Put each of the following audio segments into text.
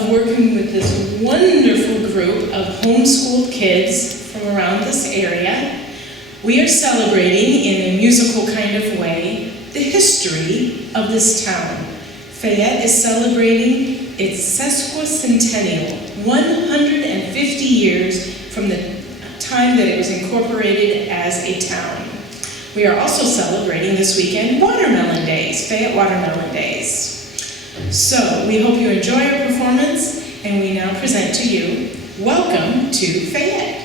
of working with this wonderful group of homeschooled kids from around this area, we are celebrating in a musical kind of way the history of this town. Fayette is celebrating its Sesquicentennial, 150 years from the time that it was incorporated as a town. We are also celebrating this weekend Watermelon Days, Fayette Watermelon Days. So we hope you enjoy our performance, and we now present to you, Welcome to Fayette.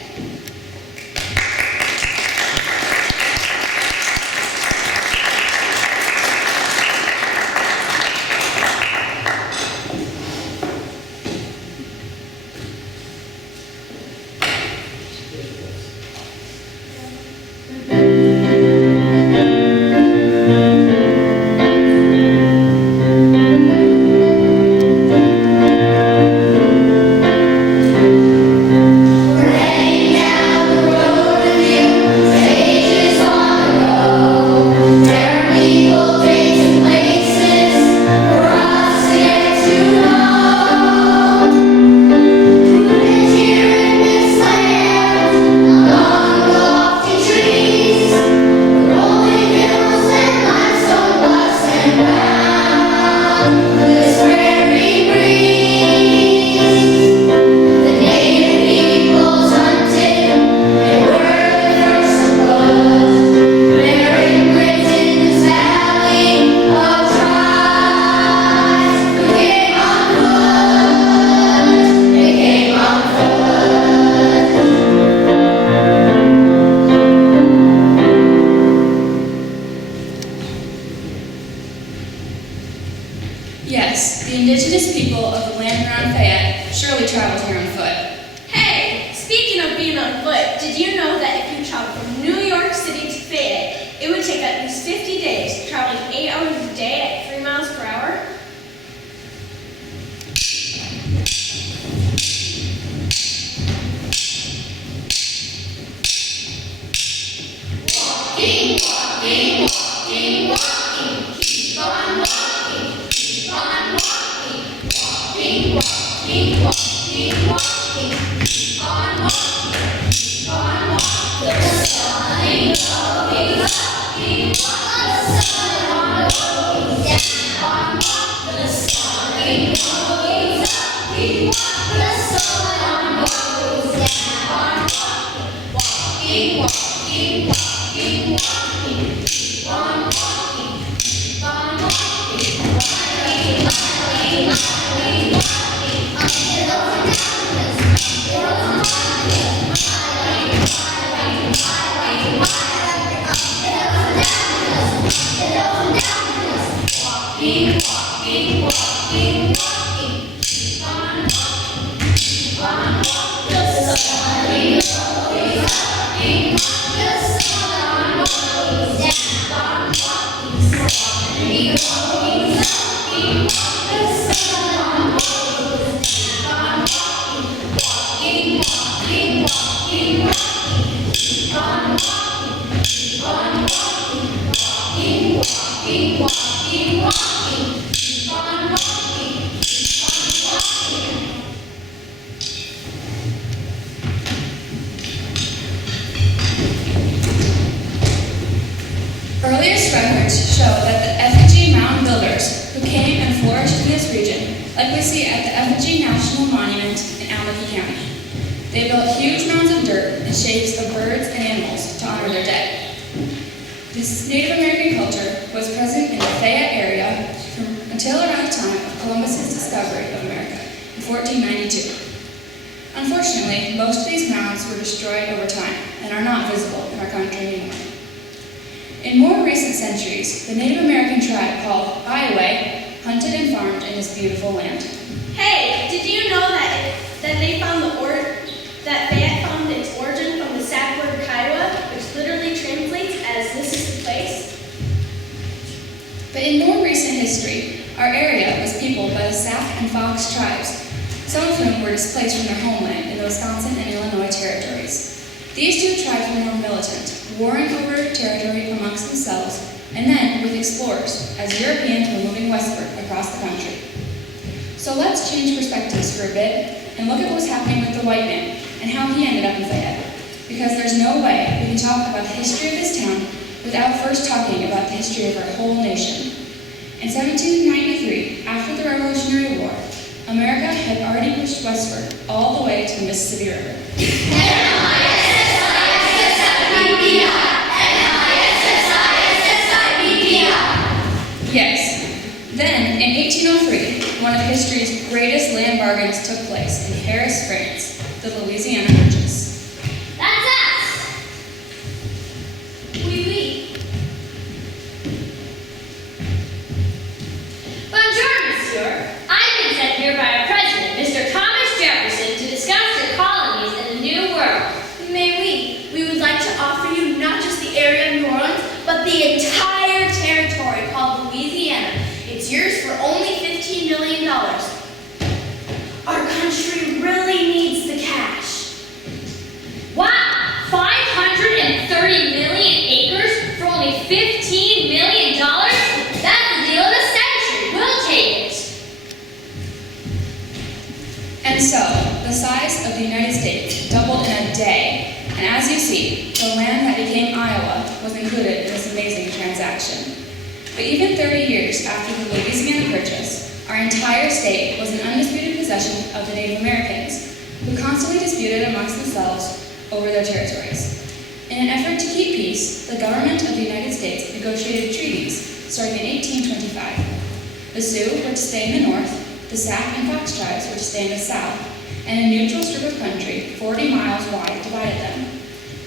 Yes, the indigenous people of the land around Fayette surely traveled here on foot. Hey, speaking of being on foot, did you know that if you traveled from New York City to Fayette, it would take at least 50 days, traveling 8 hours a day at 3 miles per hour? Walking, walking, walking, walking, keep on walking, keep on walking, walking, walking, walking, walking, keep on walking, keep on walking. The sun ain't going up, keep on the sun going down. The sun ain't going up, keep on the sun goes down. Walking, walking, walking, walking, walking, keep on walking, keep on walking, walking, walking, walking, walking, up and down the stairs, walking, walking, walking, walking, keep on walking, keep on walking. The sun ain't always up, the sun goes down. The sun ain't always up, the sun goes down. Walking, walking, walking, walking, keep on walking, keep on walking, walking, walking, walking, walking, keep on walking, keep on walking. Earliest records show that the effigy mound builders who came and flourished in this region, like we see at the Effigy National Monument in Albuquerque County. They built huge mounds of dirt in shapes of birds and animals to honor their dead. This Native American culture was present in the Fayette area until around the time of Columbus's discovery of America in 1492. Unfortunately, most of these mounds were destroyed over time and are not visible in our country anymore. In more recent centuries, the Native American tribe called Iowa hunted and farmed in this beautiful land. Hey, did you know that they found that Fayette found its origin from the Sac word Kiowa, which literally translates as "this is the place"? But in more recent history, our area was peopled by the Sac and Fox tribes, some of whom were displaced from their homeland in the Wisconsin and Illinois territories. These two tribes were more militant, warring over territory amongst themselves, and then with explorers, as Europeans were moving westward across the country. So let's change perspectives and look at what was happening with the white man and how he ended up in Fayette. Because there's no way we can talk about the history of this town without first talking about the history of our whole nation. In 1793, after the Revolutionary War, America had already pushed westward all the way to the Mississippi River. Yes. Then, in 1803, one of history's greatest land bargains took place in Paris, France, the Louisiana Purchase. That's us! Oui. Bonjour, monsieur. I've been sent here by our president, Mr. Thomas Jefferson, to discuss your colonies in the New World. May we? We would like to offer you not just the area of New Orleans, but the entire territory called Louisiana. It's yours for only $15 million. Our country really needs the cash. Wow! 530 million acres for only $15 million? That's the deal of the century. We'll take it. And so, the size of the United States doubled in a day. And as you see, the land that became Iowa was included in this amazing transaction. But even 30 years after the Louisiana Purchase, our entire state was an undisputed possession of the Native Americans, who constantly disputed amongst themselves over their territories. In an effort to keep peace, the government of the United States negotiated treaties starting in 1825. The Sioux were to stay in the north, the Sac and Fox tribes were to stay in the south, and a neutral strip of country 40 miles wide divided them.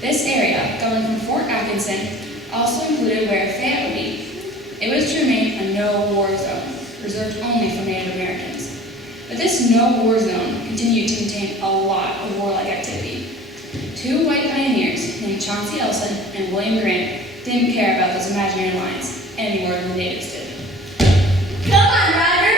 This area, governed from Fort Atkinson, also included where Fayette would be. It was to remain a no-war zone, reserved only for Native Americans. But this no-war zone continued to contain a lot of warlike activity. Two white pioneers named Chauncey Elson and William Grant didn't care about those imaginary lines any more than the natives did. Come on, Ryder!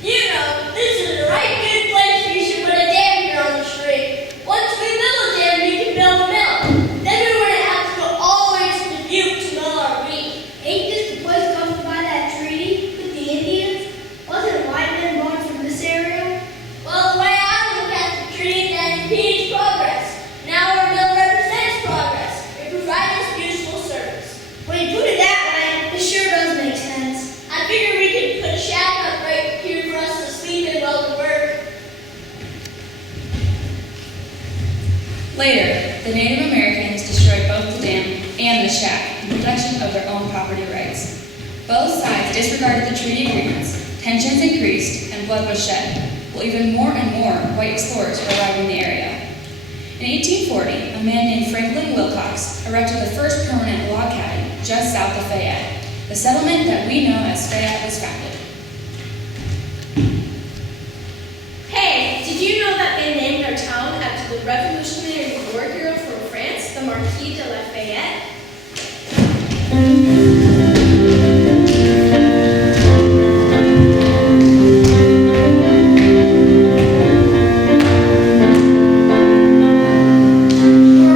You know, this is a right good place we should put a dam here on the street. Once we build a dam, we can build a mill. Then we wouldn't have to go all the way to the Butte to mill our wheat. Ain't this the place covered by that treaty with the Indians? Wasn't white men born from this area? Well, the way I look at the treaty, that impedes progress. Now our mill represents progress. It provides us useful service. When you put it that way, it sure does make sense. I figure we could put a shack up right here for us to sleep in while we work. Later, the Native Americans destroyed both the dam and the shack in protection of their own property rights. Both sides disregarded the treaty agreements, tensions increased, and blood was shed, while even more and more white explorers were arriving in the area. In 1840, a man named Franklin Wilcox erected the first permanent log cabin just south of Fayette, the settlement that we know as Fayette was founded. Hey, did you know that they named their town after the Revolutionary War hero from France, the Marquis de Lafayette?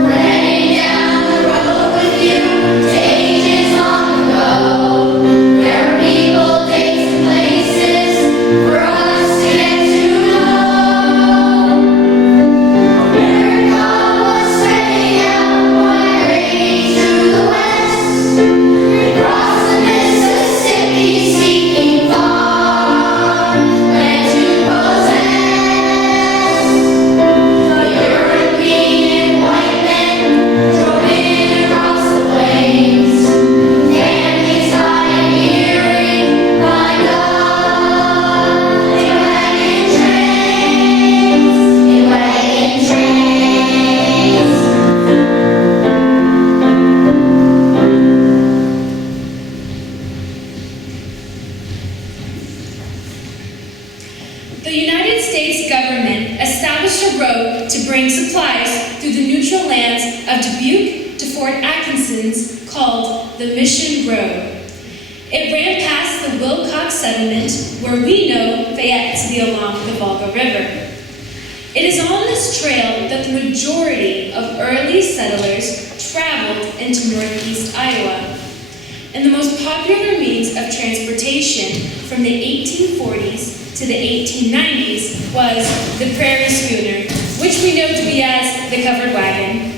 Riding down the road with you to ages long ago, where people, dates, and places for us to get to know. America was spreading out wide through the west, across the Mississippi, seeking far land to possess. The European white men drove in across the plains, families pioneering by dawn. In wagon trains, in wagon trains. The United States government established a road to bring supplies through the neutral lands of Dubuque to Fort Atkinson's called the Mission Road. It ran past the Wilcox settlement, where we know Fayette to be along the Volga River. It is on this trail that the majority of early settlers traveled into northeast Iowa. And the most popular means of transportation from the 1840s to the 1890s was the prairie schooner, which we know to be as the covered wagon.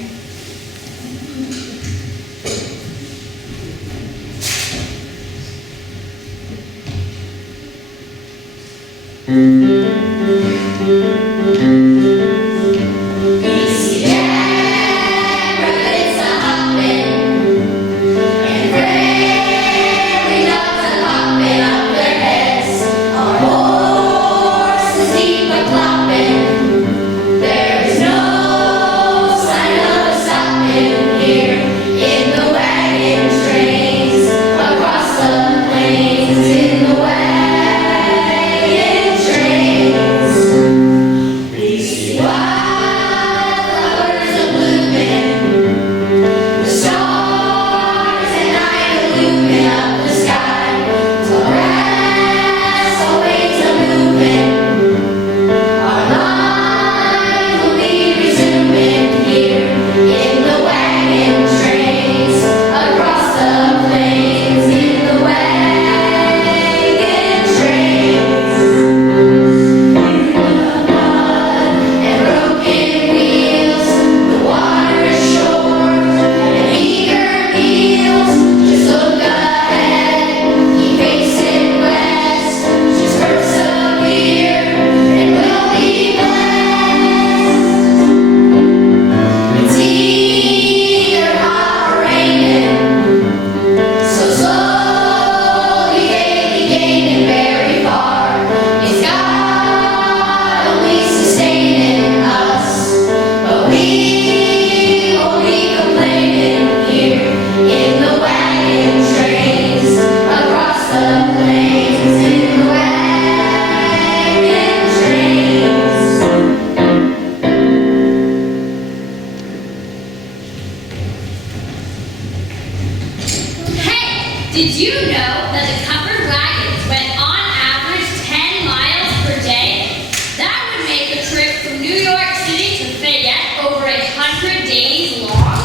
Did you know that the covered wagons went on average 10 miles per day? That would make a trip from New York City to Fayette over 100 days long.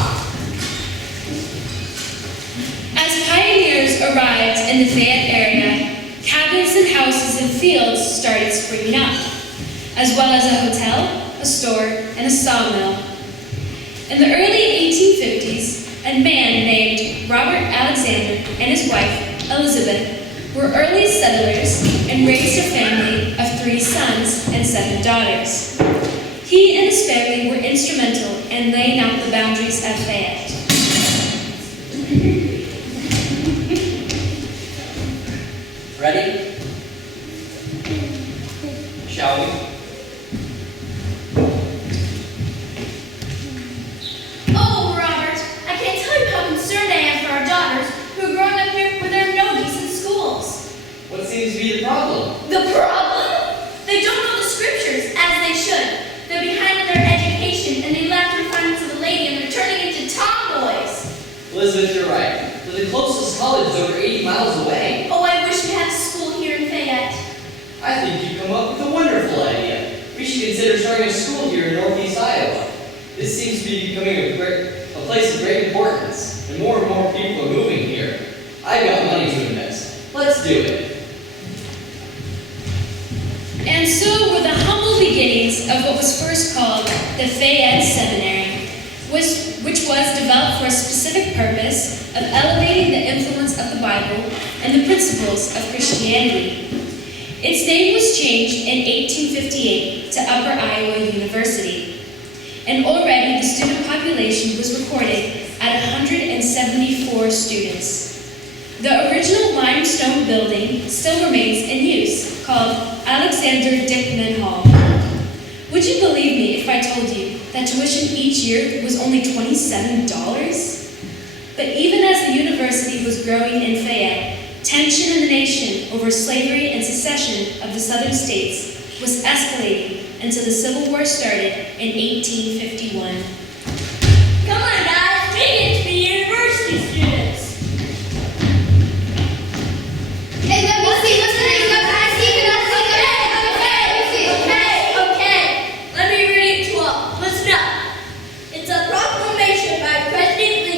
As pioneers arrived in the Fayette area, cabins and houses and fields started springing up, as well as a hotel, a store, and a sawmill. In the early 1850s, a man named Robert Alexander and his wife, Elizabeth, were early settlers and raised a family of 3 sons and 7 daughters. He and his family were instrumental in laying out the boundaries of Fayette. Ready? Shall we? Oh, Robert, I can't tell you how concerned I am for our daughters who are growing up here with their no decent schools. What seems to be the problem? The problem? They don't know the scriptures as they should. They're behind in their education and they lack the refinements of a lady and they're turning into tomboys. Elizabeth, you're right. But the closest college is over 80 miles away. Oh, I wish we had a school here in Fayette. I think you've come up with a wonderful idea. We should consider starting a school here in northeast Iowa. This seems to be becoming a place of great importance, and more people are moving here. I've got money to invest. Let's do it. And so were the humble beginnings of what was first called the Fayette Seminary, which was developed for a specific purpose of elevating the influence of the Bible and the principles of Christianity. Its name was changed in 1858 to Upper Iowa University, and already the student population was recorded at 174 students. The original limestone building still remains in use, called Alexander Dickman Hall. Would you believe me if I told you that tuition each year was only $27? But even as the university was growing in Fayette, tension in the nation over slavery and secession of the southern states was escalating until the Civil War started in 1851. Come on, guys, we get to be university students. And then we'll see what's the next up. Okay. Let me read it to all. Listen up. It's a proclamation by President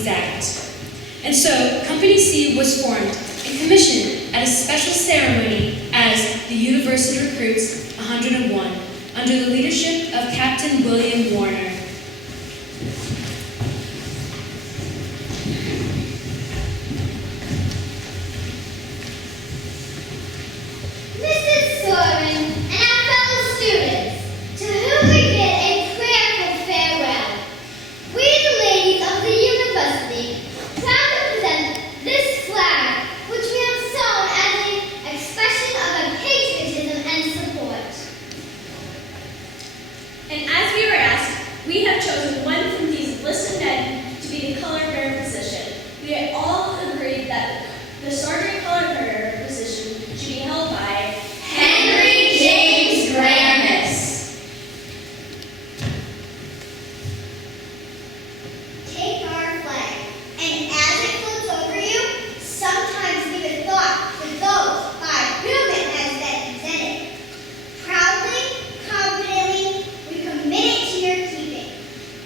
exact. And so, Company C was formed and commissioned at a special ceremony as the University Recruits 101 under the leadership of Captain William Warner. Mrs. Soren and our fellow students, to whom we bid a prayerful farewell, we, the ladies of the university, proud to present this flag, which we have sewn as an expression of our patriotism and support. And as we were asked, we have chosen one from these enlisted men to be the color bearer position. We had all agreed that the sergeant color bearer position should be held by Henry James Granis. Take our flag, and as it floats over you, sometimes give a thought to those by whom it has been presented. Proudly, confidently, we commit it to your keeping.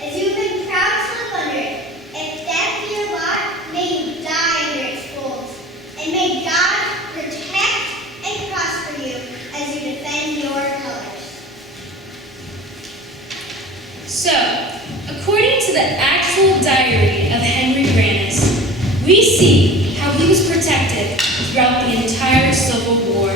As you've been proud to live under it, if that be your lot, may you die under its folds. And may God protect and prosper you as you defend your colors. So, according to the actual diary of Henry Granis, we see how he was protected throughout the entire Civil War.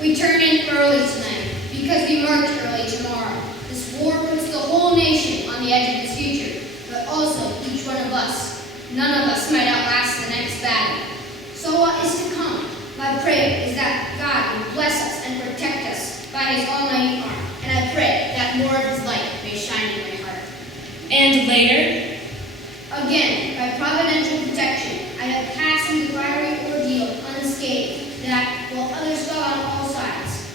We turn in early tonight because we march early tomorrow. This war puts the whole nation on the edge of its future, but also each one of us. None of us might outlast the next battle. So what is to come? My prayer is that God will bless us and protect us by his almighty arm, and I pray that more of his light may shine in my heart. And later, Again, by providential protection, I have passed through the fiery ordeal unscathed, that while others fell on all sides.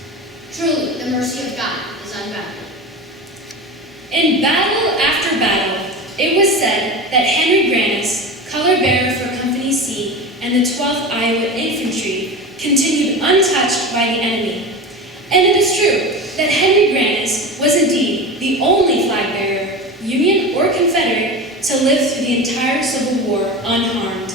Truly, the mercy of God is unbounded. in battle after battle, it was said that Henry Granis, color bearer for Company C and the 12th Iowa Infantry, continued untouched by the enemy. And it is true that Henry Granis was indeed the only flag bearer, Union or Confederate, to live through the entire Civil War unharmed.